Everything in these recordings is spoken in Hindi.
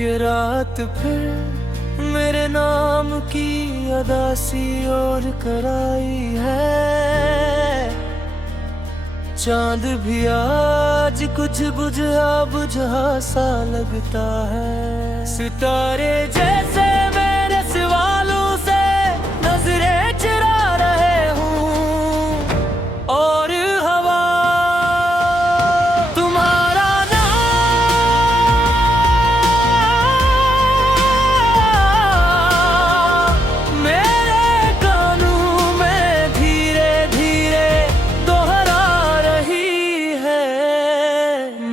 ये रात फिर मेरे नाम की अदा सी और कराई है। चांद भी आज कुछ बुझा बुझा सा लगता है। सितारे जैसे मेरे सवालों से नजरें चुरा रहे हूँ, और हवा तुम्हारा मेरे कानों में धीरे धीरे दोहरा रही है।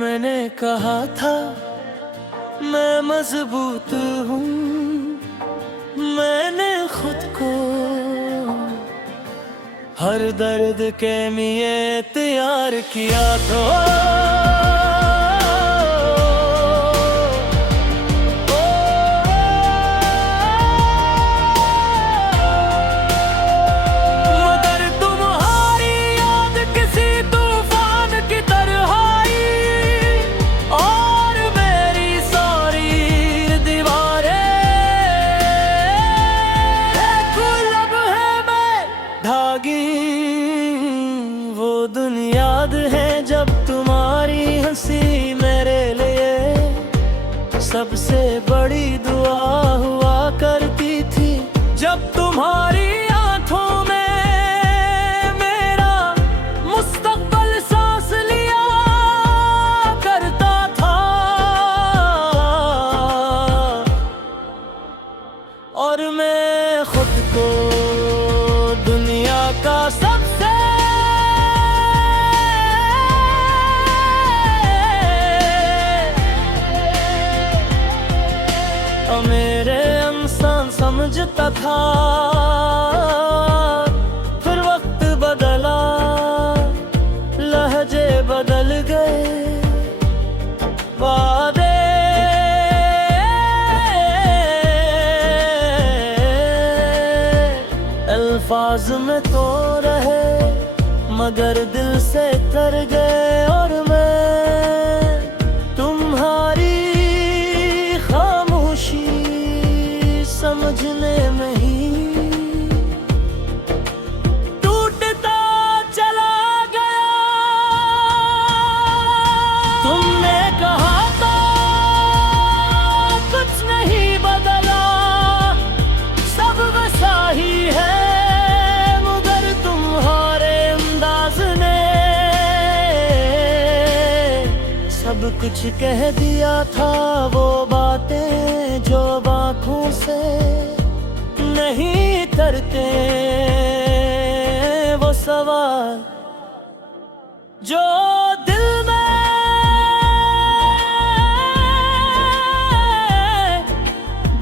मैंने कहा था मैं मजबूत हूँ, मैंने खुद को हर दर्द के लिए तैयार किया तो वो दिन याद है जब तुम्हारी हंसी मेरे लिए सबसे बड़ी दुआ हुआ करती थी। जब तुम्हारी आंखों में मेरा मुस्तकबिल सांस लिया करता था, और मैं खुद को दुनिया का सबसे मेरे इंसान समझता था। फिर वक्त बदला, लहजे बदल गए, वादे अल्फाज में तो रहे मगर दिल से तर गए। और मैं तुम्हारी खामोशी समझने में ही टूटता चला गया। तुमने कहा था कुछ नहीं बदला, सब वैसा ही है, मगर तुम्हारे अंदाज ने सब कुछ कह दिया था। वो बातें जो आँखों से नहीं तरते, वो सवाल जो दिल में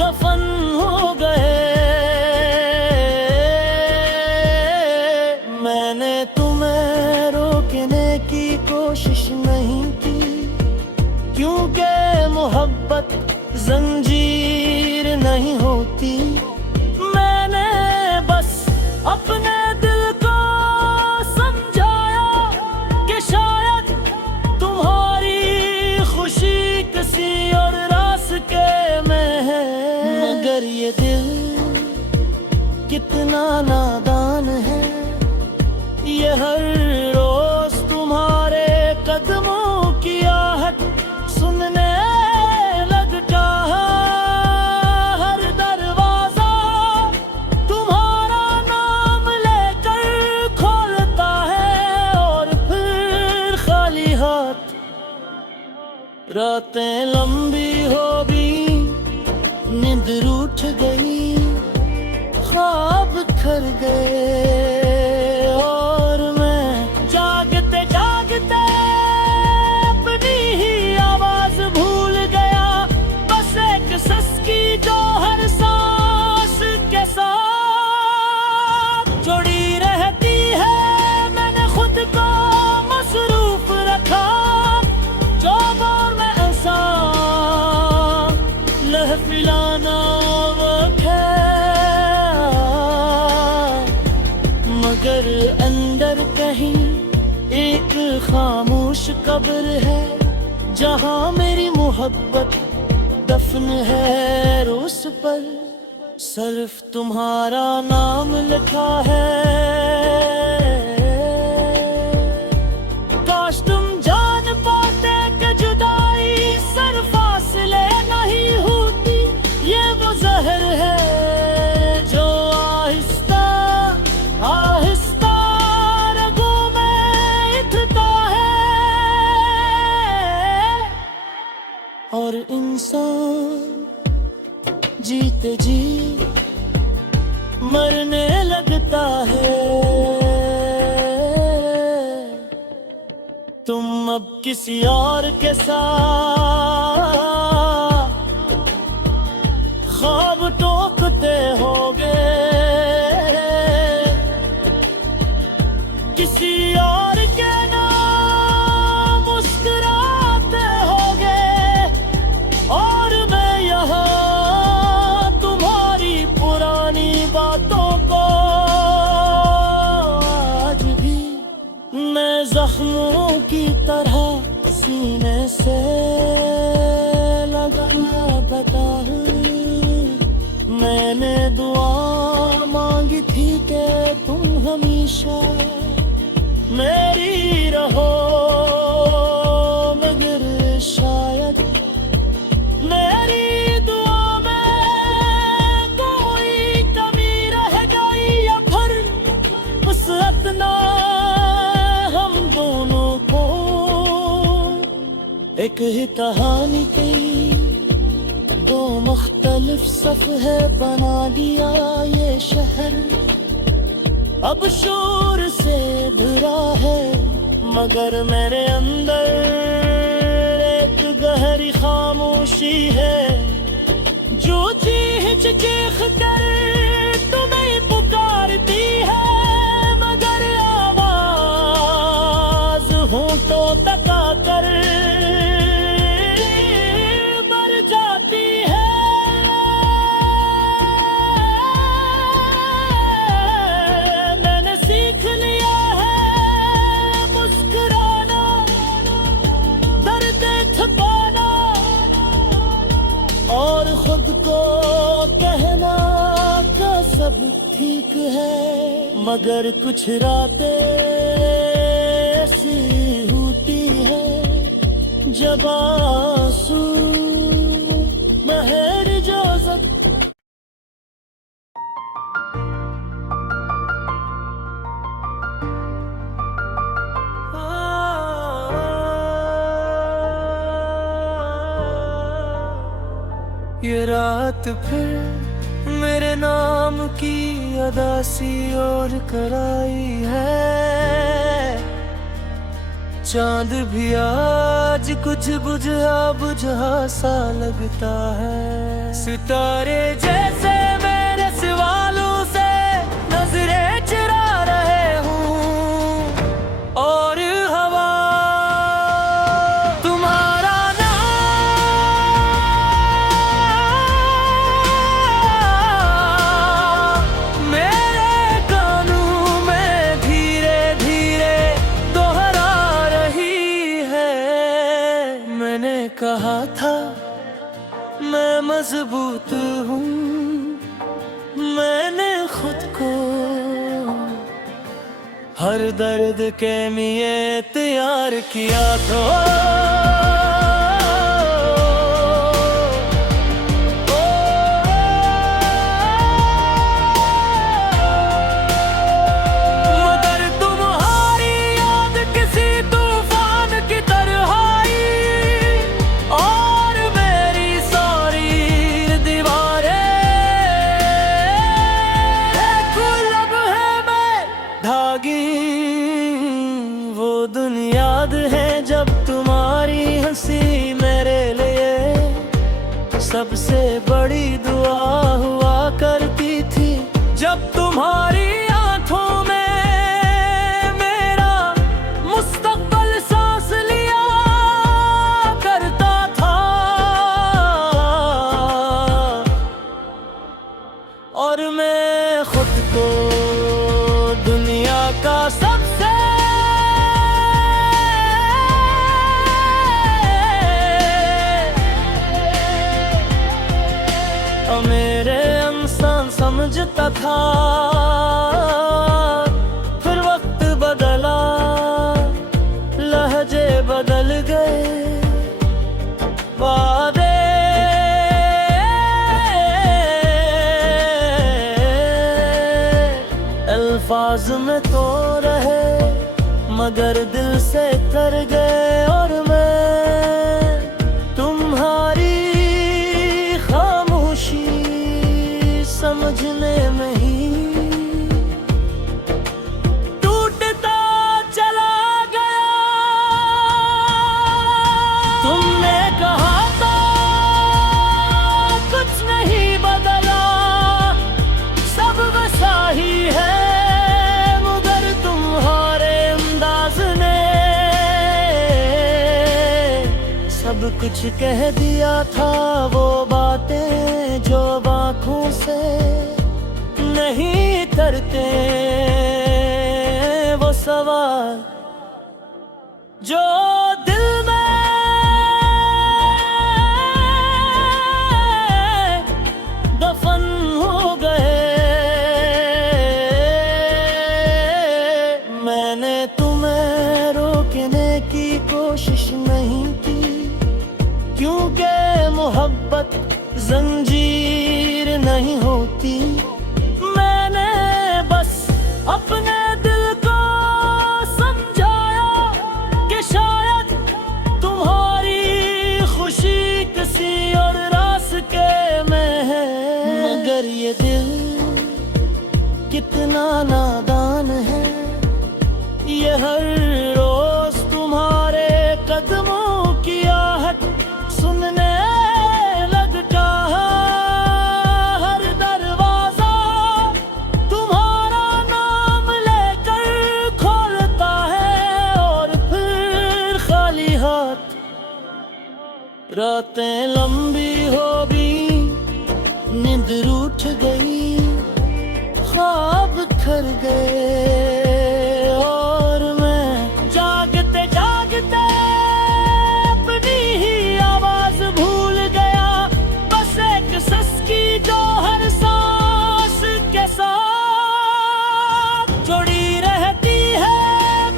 दफन हो गए। मैंने तुम्हें रोकने की कोशिश नहीं की, क्योंकि मोहब्बत जंजीर नहीं होती। मैंने बस अपने दिल को समझाया कि शायद तुम्हारी खुशी किसी और रास्ते में है, मगर ये दिल कितना नादान है। ये हर रोज तुम्हारे कदमों की आहट सुनने लगता है। हर दरवाजा तुम्हारा नाम लेकर खोलता है, और फिर खाली हाथ। रातें लंबी हो भी नींद रूठ गई, ख्वाब खर गए, और मैं जागते जागते अपनी ही आवाज भूल गया। बस एक सस्की जो हर सांस के साथ जुड़ी रहती है। मैंने खुद को मसरूफ रखा, जो दौर में इंसान लहफिलाना मगर अंदर कहीं एक खामोश कब्र है, जहां मेरी मोहब्बत दफन है उस पर, सिर्फ तुम्हारा नाम लिखा है। काश तुम जान पाते कि जुदाई सर फासले नहीं होती, ये वो जहर है जो आहिस्ता आहिस्ता रगों में इठता है। और इंसान जीते जी मरने लगता है। तुम अब किसी और के साथ ख्वाब टोकते होगे, किसी और के नाम मुस्कुराते होगे, और मैं यहाँ तुम्हारी पुरानी बातों को आज भी मैं जख्मों की तरह सीने से लगा बताऊं। मैंने दुआ मांगी थी कि तुम हमेशा मेरी रहो, मगर शायद मेरी दुआ में कोई कमी रह गई, या फिर वसअत ना हम दोनों को एक ही कहानी की दो मुख्तलिफ सफ़हे बना दिया ये शहर। अब शोर से भरा है, मगर मेरे अंदर एक गहरी खामोशी है जो चीख चीख कर तुम्हें पुकारती है, मगर आवाज होंठों तक आकर मर जाती है। मैंने सीख लिया है मुस्कुराना, दर्द छुपाना, और खुद को कहना कि सब ठीक है। मगर कुछ रातें ऐसी होती है जब आंसू महर इजाज़त ये रात फिर मेरे नाम की अदासी और कराई है। चांद भी आज कुछ बुझा बुझा सा लगता है। सितारे जैसे मेरे सवालों से नजरें चुरा रहे हूँ, और हवा तुम्हारा मेरे कानों में धीरे धीरे दोहरा रही है। मैंने कहा था मैं मजबूत हूँ, मैंने खुद को हर दर्द के लिए तैयार किया था। मगर तुम्हारी याद किसी तूफान की तरह आई, और मेरी सारी दीवारें गुलाब है मैं धागी। वो दिन याद है जब तुम्हारी हंसी मेरे लिए सबसे बड़ी दुआ हुआ करती थी, जब तुम्हारी आंखों में मेरा मुस्तकबिल सांस लिया करता था। और मैं खुद को दुनिया का सबसे मेरे इंसान समझता था, फिर वक्त बदला, लहजे बदल गए, वादे अल्फाज में तो रहे मगर दिल से तर गए। और मैं तुम्हारी खामोशी समझने में ही टूटता चला गया। तुमने कहा था कुछ नहीं बदला, सब वैसा ही है, मगर तुम्हारे अंदाज ने सब कुछ कह दिया था। वो बातें जो आँखों से नहीं तरते, वो सवाल जो दिल में दफन हो गए। मैंने तुम्हें रोकने की कोशिश नहीं की, क्योंकि मोहब्बत जंजीर नहीं होती। मैंने बस अपने दिल को समझाया कि शायद तुम्हारी खुशी किसी और रास्ते में है, मगर ये दिल कितना नादान है। ये हर रोज तुम्हारे कदमों की आहट सुनने लगता है। हर दरवाजा तुम्हारा नाम लेकर खोलता है, और फिर खाली हाथ। रातें लंबी हो गई, नींद रूठ गई, ख्वाब खर गए, और मैं जागते जागते अपनी ही आवाज भूल गया। बस एक सस्की जो हर सांस के साथ जुड़ी रहती है।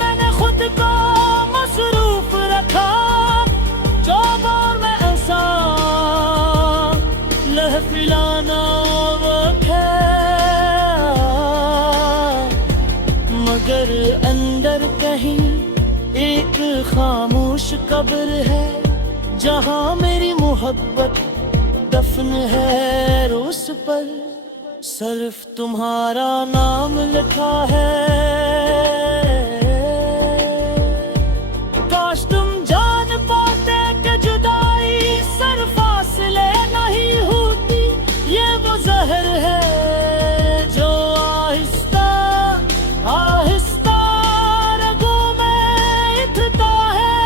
मैंने खुद को मसरूफ रखा, जो और मैं ऐसा लहफिलाना मगर अंदर कहीं एक खामोश कब्र है, जहां मेरी मोहब्बत दफन है। उस पर सिर्फ तुम्हारा नाम लिखा है। काश तुम जान पाते कि जुदाई सिर्फ फासले नहीं होती, ये वो जहर है जो आहिस्ता आहिस्ता रगों में इठता है,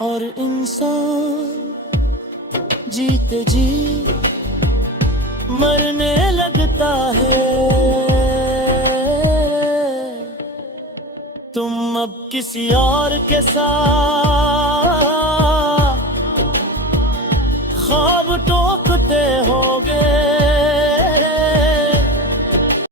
और इंसान जीते जी मरने लगता है। तुम अब किसी और के साथ ख्वाब टोकते हो,